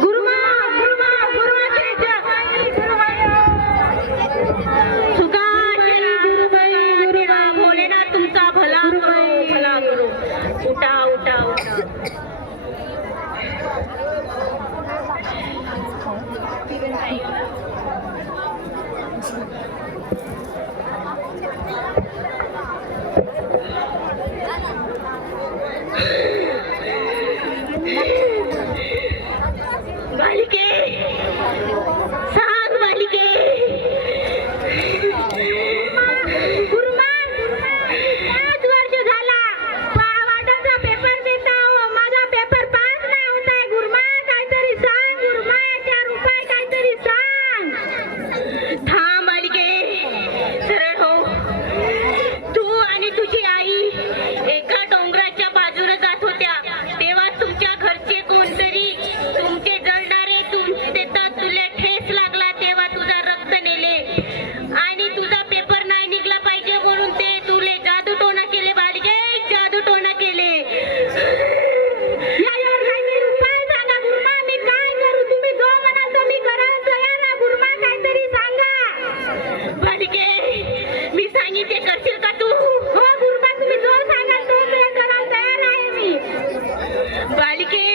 गुरुमा गुरुमा गुरुमाची सुखाची गुरुबाई गुरुबा भोलेनाथ तुमचा भला करो भला करो. उठा उठा उठा. बालिके सांग बालिके. गुरुमा 5 वर्ष झाला वाटाचा पेपर देता हो. माझा पेपर पास नाही होत आहे. गुरुमा काहीतरी सांग. गुरुमा 4 उपाय काहीतरी सांग. थांब बालिके सरळ हो. तू आणि तुझी आई एका डोंगराच्या बाजूने जात होत्या तेव्हा तुमच्या घरचे कोणतरी तुमचे जळणारे देतात तुला ठेस लागला तेव्हा तुझा रक्त नेले आणि तुझा पेपर नाही निघला पाहिजे म्हणून ते तुले जादू टोना केले बालिके. जादू टोना केले. यावर काहीतरी उपाय सांगा गुरुमा. मी काय करू? तुम्ही जो म्हणाल तो मी करायला तयार आहे. गुरुमा काहीतरी सांगा. बालिके मी सांगितले करशील का तू? हो गुरुमा तुम्ही जो सांगाल तो मी करायला तयार आहे मी. बालिके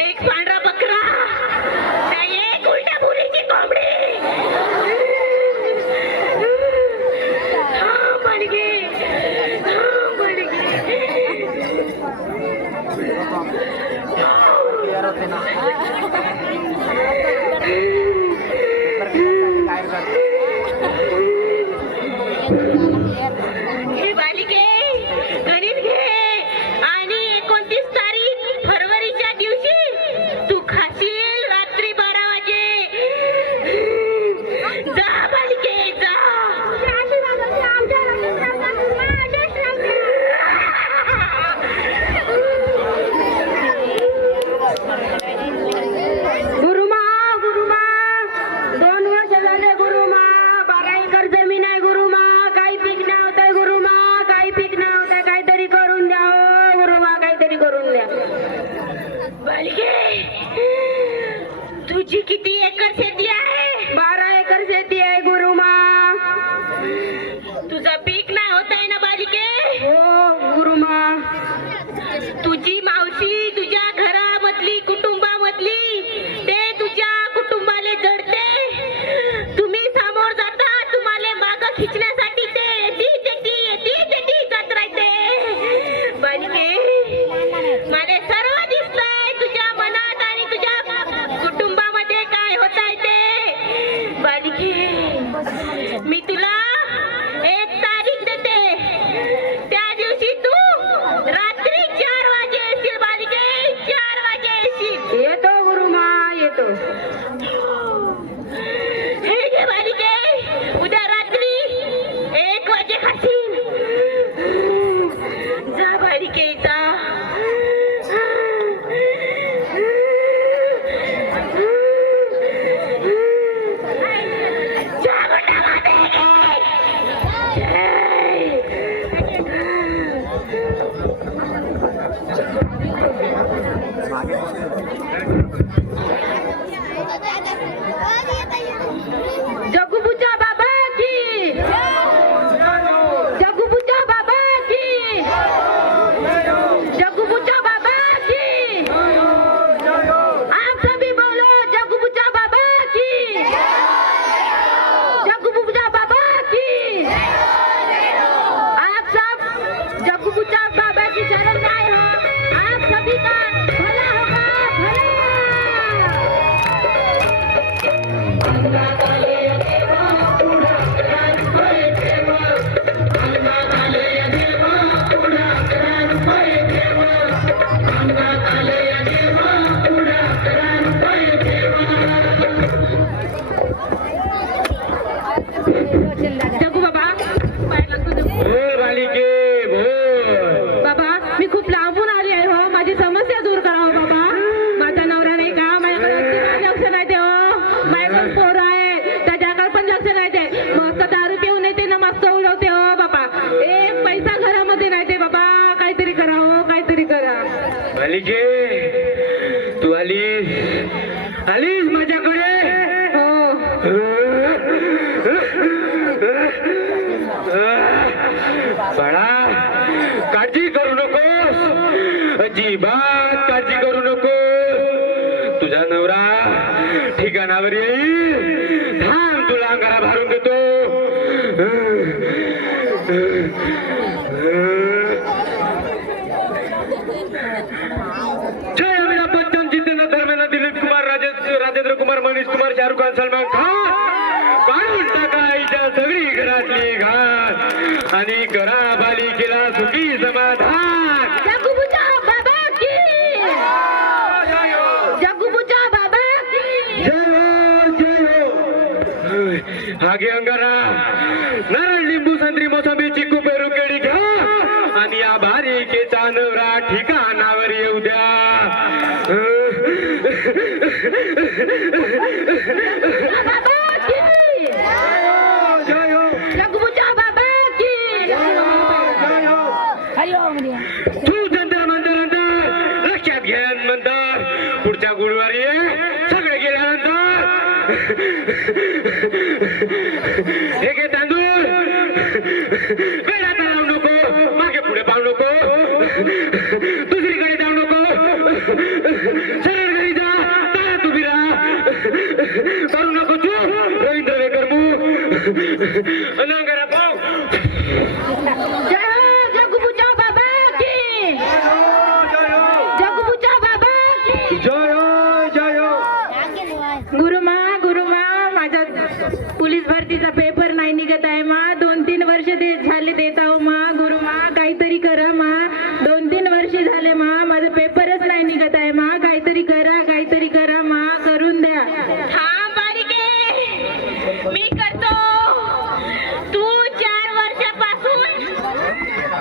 एक पांढरा बकरा एक उलट्या मुलीची कोंबडी. बालिके हे बालिके गणित घे आणि 29 तारीख फरवरीच्या दिवशी तू खाशील रात्री 12 वाजे. जा बालिके जा. गुरुमा गुरुमा 2 वर्ष झाले गुरुमा. 12 एकर जमीन आहे गुरुमा. काही पीक नाही होत आहे गुरुमा. काही पीक नाही होत आहे. काहीतरी करून द्या हो गुरुमा. काहीतरी करून द्या. बालिके तुझी किती एकर शेती आहे? 12 एकर शेती आहे गुरुमा. तुझा पीक नाही होत आहे ना बालिके? हो गुरुमा. तुझी मावशी तुझ्या घरामधली कुटुंबामधली ते तुझ्या कुटुंबाले जडते. तुम्ही समोर जाता तुम्हाला माग खिचण्यासाठी ते ती जात राहते. बालिके मला सर्व दिसतंय तुझ्या मनात आणि तुझ्या कुटुंबामध्ये काय होत आहे ते. बालिके मी तुला 1 तारीख देते. त्या दिवशी तू रात्री 4 वाजे येशील बालिके. 4 वाजे येशील. येतो गुरुमा येतो. हे घे बालिके उद्या रात्री 1 वाजे खाशील. जा बालिके जा. बालिके तू आलीस आलीस माझ्याकडे बाळा काळजी करू नकोस अजिबात काळजी करू नकोस तुझा नवरा ठिकाणावर येईल थांब तुला अंगारा भारून देतो जय अमिताभ बच्चन जितेंद्र धर्मेंद्र दिलीप कुमार राजेंद्र कुमार मनीष कुमार शाहरुख खान सलमान खान काढून टाका आईच्या सगळी घरातली घाण आणि करा बालिकेला सुखी समाधान जगुबुचा बाबा की जगुबुचा बाबा की जय हो हागे अंगारा नारळ लिंबू संत्री मोसंबी चिक्कू पेरू केळी घ्या आणि या बालिकेचा नवरा ठिकाणावर येऊ द्या बाबा की जय हो जगुबुचा बाबा की तू जंतर मंतर नंतर लक्षात घ्या नंतर पुढच्या गुरुवारी सगळे गेल्यानंतर हे घे तांदूळ वेळात लावू नको मागे पुढे पाहू नको दुसरीकडे जाऊ नको सरळ घरी जा ताळ्यात उभी राहा करू नको तू रवींद्र वेकरमू अनांगरा पाव जय जगुबुचा बाबा की जगुबुचा बाबा की जय गुरुमा माझा पोलीस भरतीचा पेपर नाही निघत आहे मा 2-3 वर्ष झाले देत आहो मा गुरुमा काहीतरी करा मा 2-3 वर्ष झाले मा माझा पेपरच नाही निघत आहे मा काहीतरी करा मा करून द्या थांब बालिके मी करतो तू 4 वर्षापासून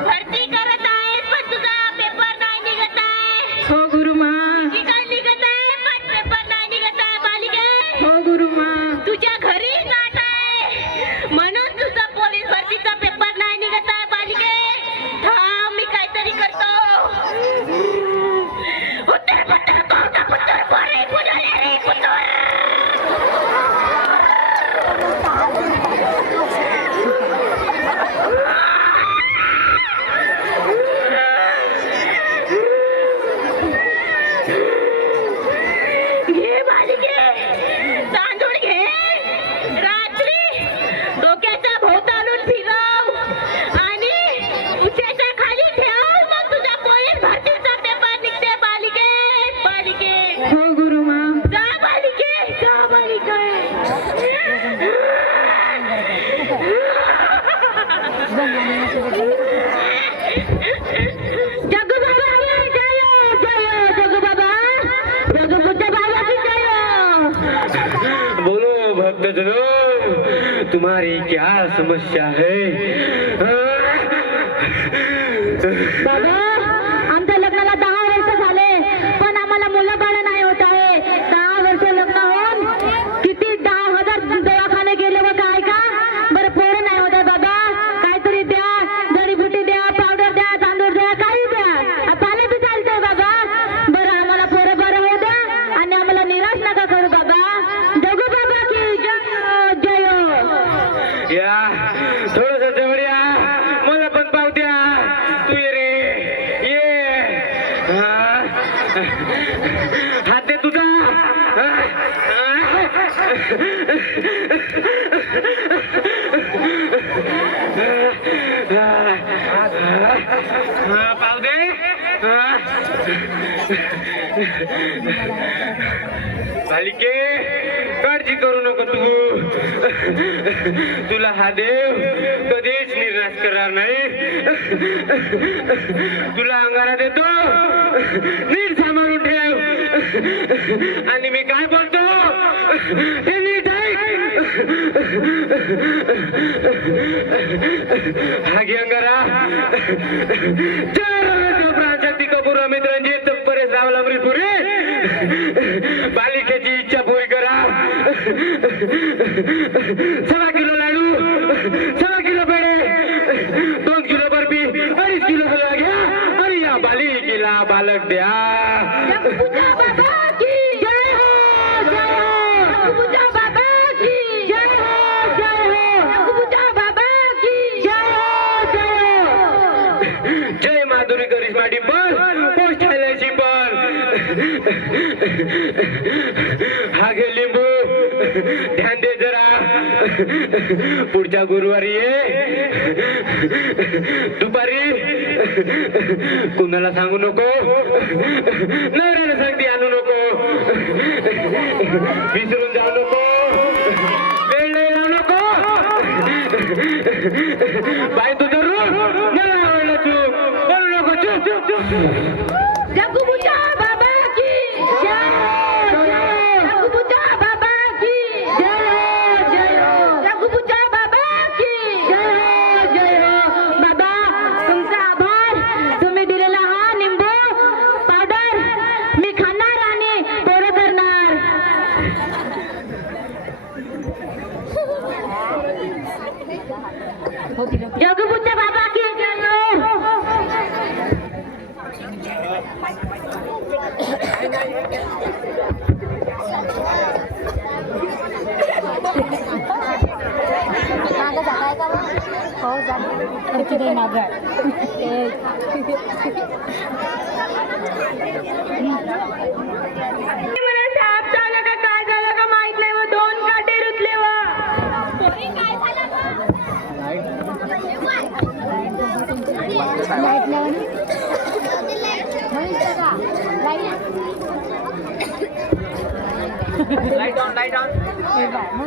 भरती करत आहेस पण तुझा पेपर नाही निघत आहे हो गुरुमा काय निघत आहे पण पेपर नाही निघत आहे बालिके हो गुरुमा तुझ्या घरी नाट आहे म्हणून तुझा पोलीस भरतीचा पेपर नाही निघत आहे बालिके थांब मी काहीतरी करतो उत्तर पत्तर कोणता पुत्तर पोरे पुजारी रे पुत्तर घे बालिके तांदूळ घे रात्री डोक्याच्या भोवतालून फिरव आणि उशाच्या खाली ठेव मग तुझ्या पोलीस भरतीचा पेपर निघते बालिके हो गुरुमा जा बालिके जगू बाबा जय जगू बाबा जगुबुद्ध बाबा की जय बोलो भक्तजनों तुम्हारी क्या समस्या है बाबा आमच्या लग्नाला 10 वर्ष झाले पण आम्हाला मुलं बाळ नाही होत आहे 10 वर्ष लग्न होऊन किती 10,000 दवाखाने गेले व काय का बरं पोरं नाही होत आहे बाबा काहीतरी द्या जडीबुटी द्या पावडर द्या तांदूळ द्या काही द्या पाणी बी चालतंय बाबा बरं आम्हाला पोरं बरं होऊ द्या आणि आम्हाला निराश नका करू बाबा जगू बाबा की जय या थोडस जवळ या मला पण पाव द्या तू ये रे ये हात दे तुझा पाव दे बालिके काळजी करू नको तू तुला हा देव कधीच निराश करणार नाही तुला अंगारा देतो नीट सांभाळून ठेव आणि मी काय बोलतो ते नीट ऐक हा घे अंगारा जय प्राणशक्ती कपूर अमित रणजित परेश रावल अमृतपुरे बालिकेची इच्छा पूरी करा 1.25 किलो लाडू 1.25 किलो पेढे 2 किलो बर्फी 2.5 किलो फुलं घ्या आणि या बालिकेला बालक मालक द्या. जगपूजा बाबा की जय हो जय हो. जगपूजा बाबा की जय हो जय हो. जगपूजा बाबा की जय हो जय हो. जय माधुरी करिश्मा डिंपल पोस्ट हायलायची पण हा घे लिंबू ध्यान दे जरा पुढच्या गुरुवारी ये दुपारी कुणाला सांगू नको नवऱ्याला सांगते आणू नको विसरून जाऊ नको वेळ नाही लावू नको बाय तुझं रूप मला आवडलं तू बोलू नको चुप चुप चुप जगपूजा बाबा की जय हो जय हो. जगपूजा बाबा की जय हो जय हो. जगपूजा बाबा की जय हो जय हो. बाबा तुमचा आभार. तुम्ही दिलेला हा निंबू पावडर मी खाणार आणि पोरं करणार. जगपूजा बाबा की जय हो. मला साप चावला का काय झालं का माहित नाही व 2 काटे रुतले व.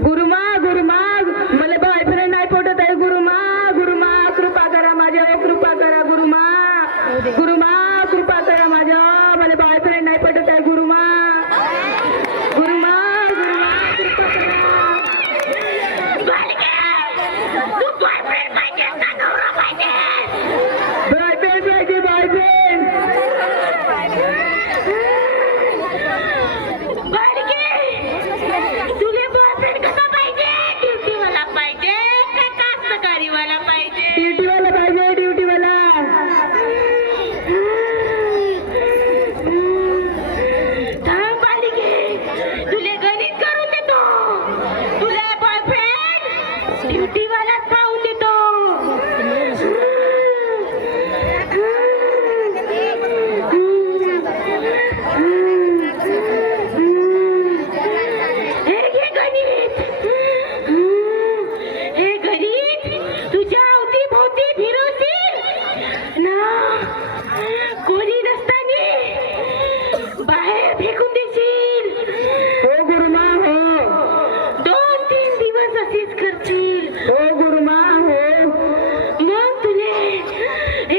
गुरुमा गुरुमा मला बॉयफ्रेंड नाही पटत आहे. गुरुमा गुरुमा कृपा करा माझ्यावर कृपा करा. गुरुमा गुरुमा कृपा करा माझ्यावर मला बॉयफ्रेंड नाही पटत आहे. गुरुमा गुरुमा गुरुमा कृपा करा. बॉयफ्रेंड पाहिजे बॉयफ्रेंड. तुले बॉयफ्रेंड कसा पाहिजे? ड्युटीवाला पाहिजे का कास्तकारीवाला पाहिजे? ड्युटीवाला पाहिजे ड्युटीवाला. थांब बालिके तुले गणित करून देतो. तुला बॉयफ्रेंड ड्युटीवालाच पाहून देतो. हे घे गणित. हे गणित तुझ्या अवतीभोवती फिरवशील ना कोणी नसताना बाहेर फेकून देशील. हो गुरुमा हो. 2-3 दिवस असेच करशील. हो गुरुमा हो. मग तुले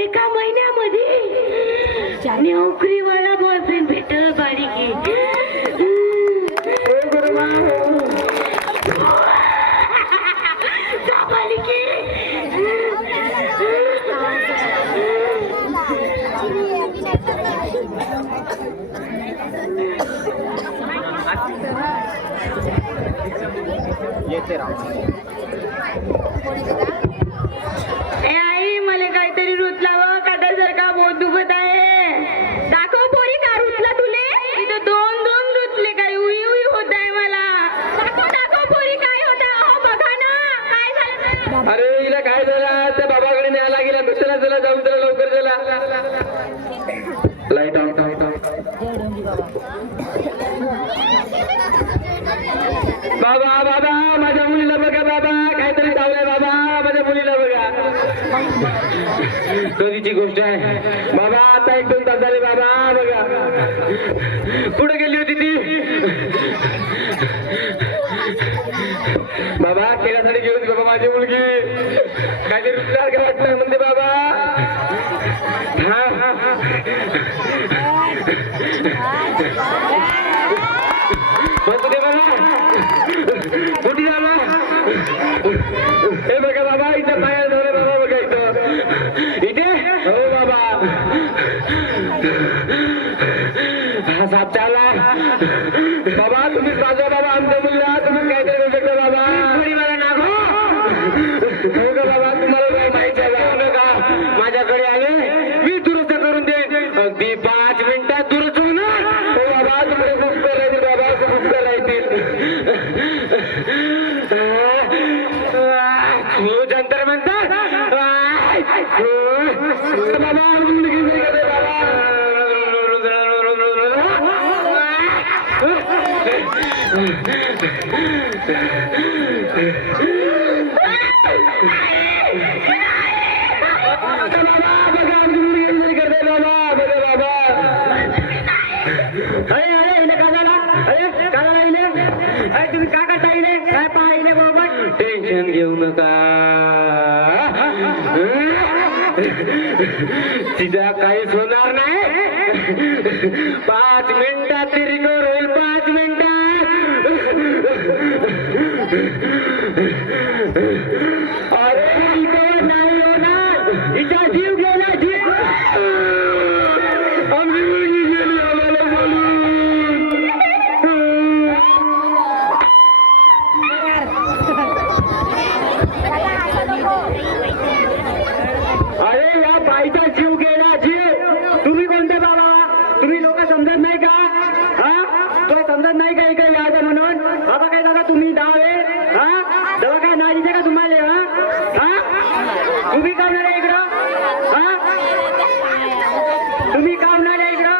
एका महिन्यामध्ये नोकरीवाला बॉयफ्रेंड भेटल बालिके. हो गुरुमा हो. जा बालिके. ए आई मला काहीतरी रुतलावं काट्यासारखा बोट दुखत आहे. दाखव पोरी का रुतला तुले? इथं 2 रुतले काय उई उई होत आहे मला. दाखव पोरी काय होत आहे. अहो बघा ना काय झालं. अरे हिला काय झालं त्या बाबाकडे न्यायला गेला चला चला जाऊन चला लवकर चला लाईट ऑन. बाबा बाबा माझ्या मुलीला बघा बाबा काहीतरी चावलंय बाबा माझ्या मुलीला बघा. कधीची गोष्ट आहे बाबा आता 1-2 तास झाले बाबा बघा. कुठे गेली होती ती बाबा? खेळासाठी गेली होती बाबा माझी मुलगी. काहीतरी विचार करा वाटतं म्हणते बाबा. हा हा हा म्हणतो ते बाबा कुठे झाला? हे बघा बाबा इथं पाया झालं बाबा बघा इथं इथे. हो बाबा हा साप चालला बाबा. तुम्हीच वाजवा बाबा आमच्या मुलीला. तुम्हीच काहीतरी करू शकता बाबा. मला नागो हो का बाबा? तुम्हाला माहिती आहे का माझ्याकडे आले मी दुरुस्त करून देईन. अगदी 5 मिनिट टेन्शन घेऊ नका तिचा काहीच होणार नाही 5 मिनिटात ती रिकवर होईल 5 मिनिटात अरे रिकवर नाही होणार तिचा जीव गेला जीव आमची मुलगी गेली आम्हाला अरे या बाईचा जीव गेला जीव तुम्ही कोणते बाबा तुम्ही लोक समजत नाही का हा तो समजत नाही का इकडे यायचं म्हणून बाबा काय दादा तुम्ही दहावे हा दवा काय नाजीचे का तुम्हाला हा तुम्ही का होणार इकडं हा तुम्ही का होणार इकडं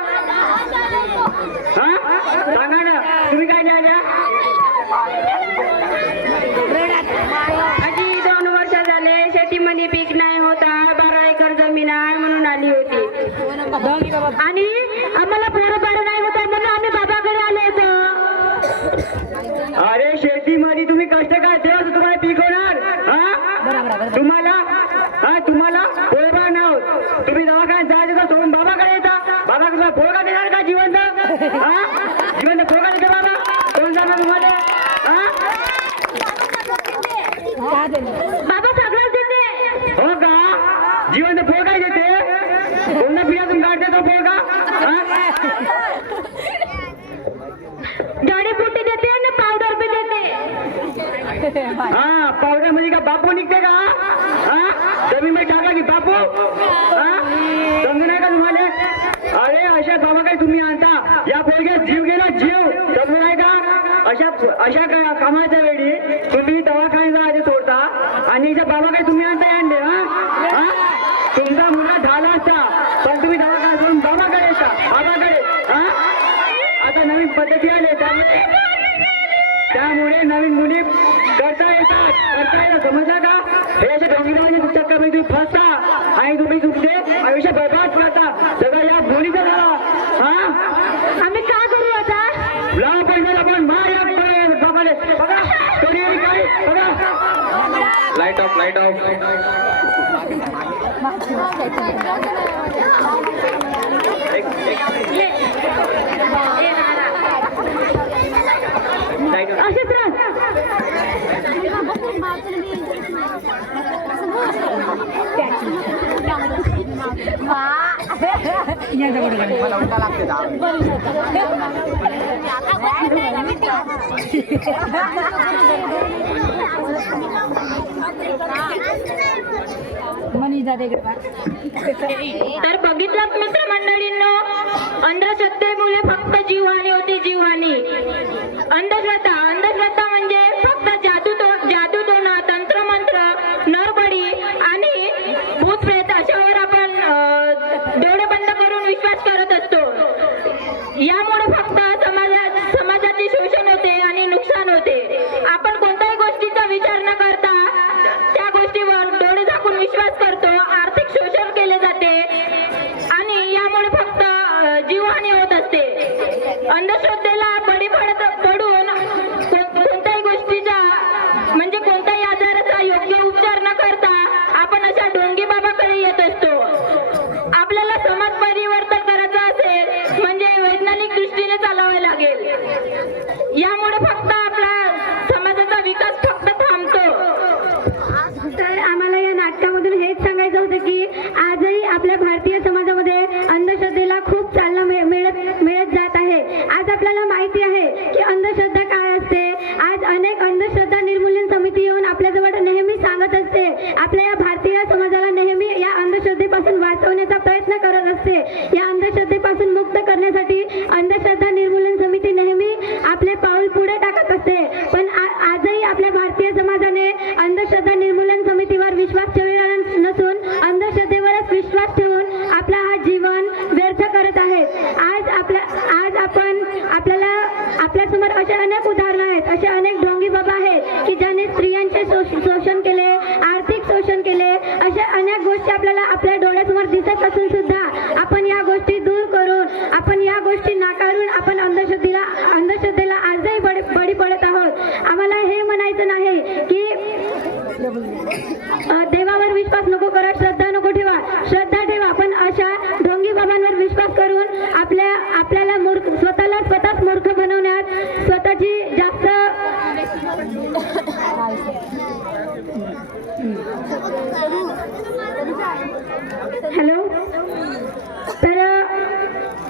हा सांगा ना तुम्ही काय लिहायला आजी 2 वर्ष झाले शेतीमध्ये पीक नाही होता 12 एकर जमीन आहे म्हणून आली होती आणि आम्हाला पोरं नाही होत म्हणून आम्ही बाबाकडे आलो होतो अरे शेतीमध्ये तुम्ही कष्ट काय तेव्हा तुम्हाला पीक होणार हा तुम्हाला तुम्हाला पोरबा नाव तुम्ही दवाखान्यात जायचं तर सोडून बाबाकडे येता बाबा तुला पोरगा देणार का जिवंत हा जिवंत पोरगा देते बाबा कोण जाणार तुम्हाला हा बाबा सगळंच देते हो का जिवंत पोरगा देते कोणत्या पिढ्यातून काढते तो पोरगा जडीबुटी देते आणि पावडर बी देते हा पावडर मध्ये का बापू निघते का हा जमीन मध्ये टाकला की बापू हा समजू नाही का तुम्हाला अरे अशा बाबा काही तुम्ही आणता या पोरग्यात जीव गेला जीव समजू नाही का अशा कामाच्या वेळी तुम्ही दवाखान्याचा आधी सोडता आणि इथे बाबा काही तुम्ही आणता आणले हा तुमचा मुलगा झाला असता पण तुम्ही दवाखाना सोडून बाबाकडे येता बाबाकडे हा आता नवीन पद्धती आले त्यामुळे नवीन मुली करता येतात समजला का हे असे डोंगरीवाले चक्करमध्ये तुम्ही फसता आणि तुम्ही तुमचे आयुष्य बरबाद करता सगळं या मुलीचं झाला हा आम्ही काय करू आता लाव पैसे आपण बाबाले बघा कधी काय बघा लाईट ऑफ असेच तर बघितलं मित्रमंडळींनो अंधश्रद्धेमुळे फक्त जीवहानी होती जीवहानी अंधश्रद्धा म्हणजे फक्त जादूटोणा तंत्रमंत्र नरबडी आणि भूत प्रेत अशावर आपण डोळे बंद करून विश्वास करत असतो यामुळे फक्त समाजाचे शोषण होते आणि नुकसान होते आपण कोणत्याही गोष्टीचा विचार न करता त्या गोष्टीवर डोळे झाकून विश्वास करतो आर्थिक शोषण केले जाते आणि यामुळे फक्त जीवहानी होत असते अंधश्रद्धेला बळी पडून कोणत्याही गोष्टीचा म्हणजे कोणत्याही आजाराचा योग्य उपचार न करता आपण अशा ढोंगी बाबाकडे येत असतो आपल्याला समाज परिवर्तन करायचं असेल म्हणजे वैज्ञानिक दृष्टीने चालावे लागेल यामुळे फक्त आपला समाजाचा विकास फक्त थांबतो तर आम्हाला या नाटकामधून हेच सांगायचं होतं की आजही आपल्या भारतीय समाजामध्ये अंधश्रद्धेला खूप चालना मिळत जात आहे आज आपल्याला माहिती आहे की अंधश्रद्धा काय असते आज अनेक अंधश्रद्धा निर्मूलन समिती येऊन आपल्याजवळ नेहमी सांगत असते आपल्या या भारतीय समाजाला नेहमी या अंधश्रद्धेपासून वाचवण्याचा प्रयत्न करत असते या अंधश्रद्धेपासून मुक्त करण्यासाठी अंधश्रद्धा निर्मूलन समिती नेहमी आपले पाऊल पुढे टाकत असते पण आजही आपल्या भारतीय समाजाने अंधश्रद्धा निर्मूलन समितीवर विश्वास ठेवलेला नसून अंधश्रद्धेवरच विश्वास ठेवून आपला हा जीवन व्यर्थ करत आहेत आज आपल्याला आपल्यासमोर असे अनेक उदाहरणं आहेत, असे अनेक ढोंगी बाबा आहेत की ज्यांनी स्त्रियांचे शोषण केले, आर्थिक शोषण केले. अशा अनेक गोष्टी आपल्याला आपल्या डोळ्यासमोर दिसत असून सुद्धा आपण या गोष्टी दूर करून, आपण या गोष्टी नाकारून आपण अंधश्रद्धेला आजही बळी पडत आहोत. आम्हाला हे म्हणायचं नाही की देवावर विश्वास नको करा, श्रद्धा नको ठेवा. श्रद्धा ठेवा, पण अशा ढोंगी बाबांवर विश्वास करून आपल्याला स्वतःच मूर्ख बनवण्यात, स्वतःची जास्त हॅलो. तर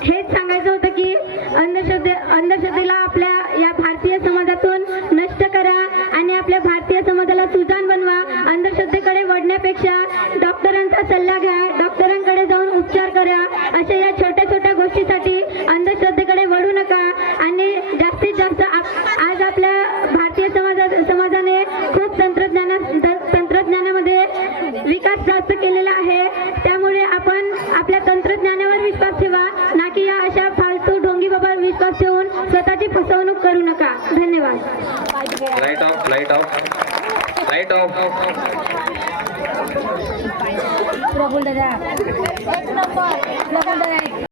हेच सांगायचं होतं की अंधश्रद्धेला आपल्या या भारतीय समाजातून नष्ट करा आणि आपल्या भारतीय समाजाला सुजाण बनवा. अंधश्रद्धेकडे वळण्यापेक्षा डॉक्टरांचा सल्ला घ्या, डॉक्टरांकडे जाऊन उपचार करा. अशा या छोट्या छोट्या गोष्टीसाठी अंधश्रद्धेकडे वळू नका. आणि जास्तीत जास्त आज आपल्या भारतीय समाजाने खूप तंत्रज्ञानामध्ये विकास जास्त केलेला आहे. त्यामुळे आपण आपल्या तंत्रज्ञानावर विश्वास ठेवा, ना की या अशा फालतू ढोंगी बाबा विश्वास ठेवून स्वतःची फसवणूक करू नका. धन्यवाद. Light off, light off, light off. Praful दादा, एक नंबर प्रफुल्ल दादा.